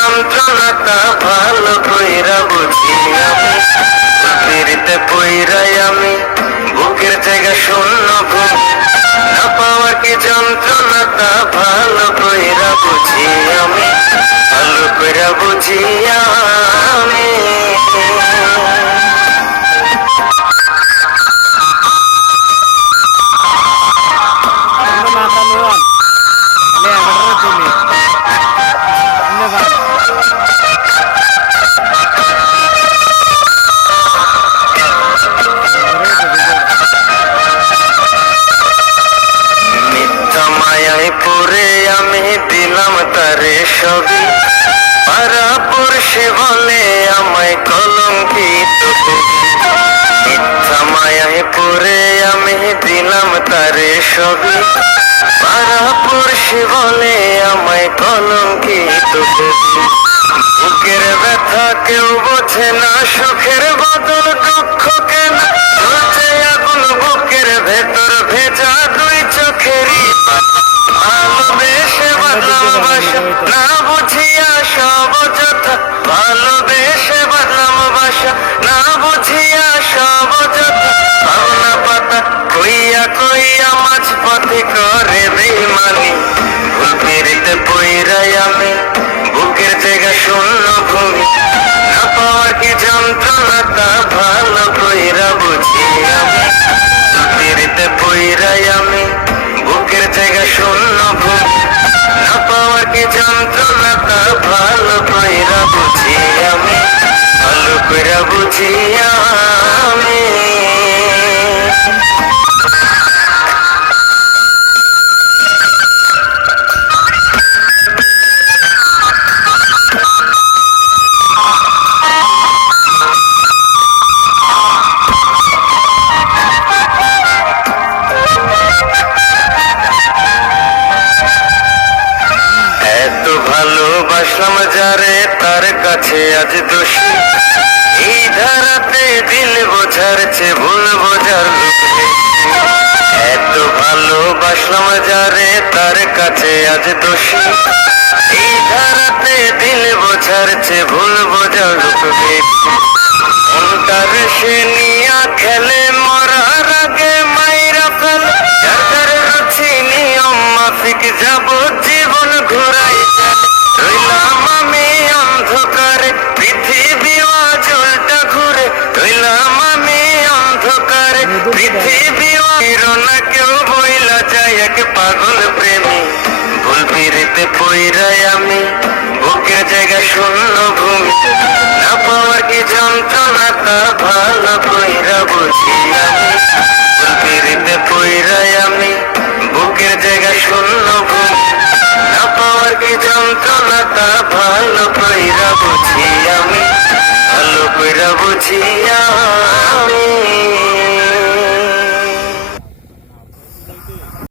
যন্ত্রণাটা ভালো কইরা বুঝি আমি। পিড়িতে পইরাই আমি বুকের জায়গা শূন্য ভূমি, না পাওয়ার কি যন্ত্রণাটা ভালো কইরা বুঝি আমি, ভালো কইরা বুঝি আমি। পরে আমি দিলাম তারে সবই, পাড়াপড়শি বলে আমায় কলঙ্কিত। মিথ্যা মায়ায় পরে আমি দিলাম তারে সবই, পাড়াপড়শি বলে আমায় কলঙ্কিত। বুকের ব্যথা কেউ বোঝে না, সুখের বদল দুঃখ কেন চলছে আগুন বুকের ভেতর ভেজা দুই চোখেরই। ভালোবেসে বাঁধলাম বাসা না বুঝিয়া সব যথা, ভালোবেসে বাঁধলাম বাসা না বুঝিয়া সব যথা। পাওনা পাতা কইয়া কইয়া মাঝ পথে করে বেইমানি, ভুল পিড়িতে পইরাই আমি বুকের জায়গা শূন্য ভূমি, না পাওয়ার কি যন্ত্রণাটা ভালো কইরা বুঝি আমি। পিড়িতে পইরাই আমি বুকের জায়গা শূন্য ভূমি, না পাওয়ার কি যন্ত্রণাটা ভালো কইরা বুঝি আমি, ভালো কইরা বুঝি আমি। ভালোবাসলাম যারে তার কাছে আজ দোষী, এই ধারাতে দিল বোঝার চেয়ে ভুল বোঝার লোকে। এত ভালোবাসলাম যারে তার কাছে আজ দোষী, এই ধারাতে দিল বোঝার চেয়ে ভুল বোঝার লোকে। মনটার সে নিয়া খেলে মরার আগে মাইরা ফেলে, যার রুচি নিয়ম মাফিক যাব জীবন ঘুরাই। রইলাম আমি অন্ধকারে পৃথিবী আজলটা ঘুরে, রইলাম আমি অন্ধকারে পৃথিবী না কেউ বইলা যায় এক পাগল প্রেমী। ভুল পিড়িতে পইরাই আমি বুকের জায়গা শূন্য ভূমি, না পাওয়ার কি যন্ত্রণাটা ভালো কইরা বুঝি আমি। ভুল পিড়িতে পইরাই আমি বুকের জায়গা শূন্য ভূমি, না পাওয়ার কি যন্ত্রণাটা ভালো কইরা বুঝি আমি, ভালো কইরা বুঝি আমি।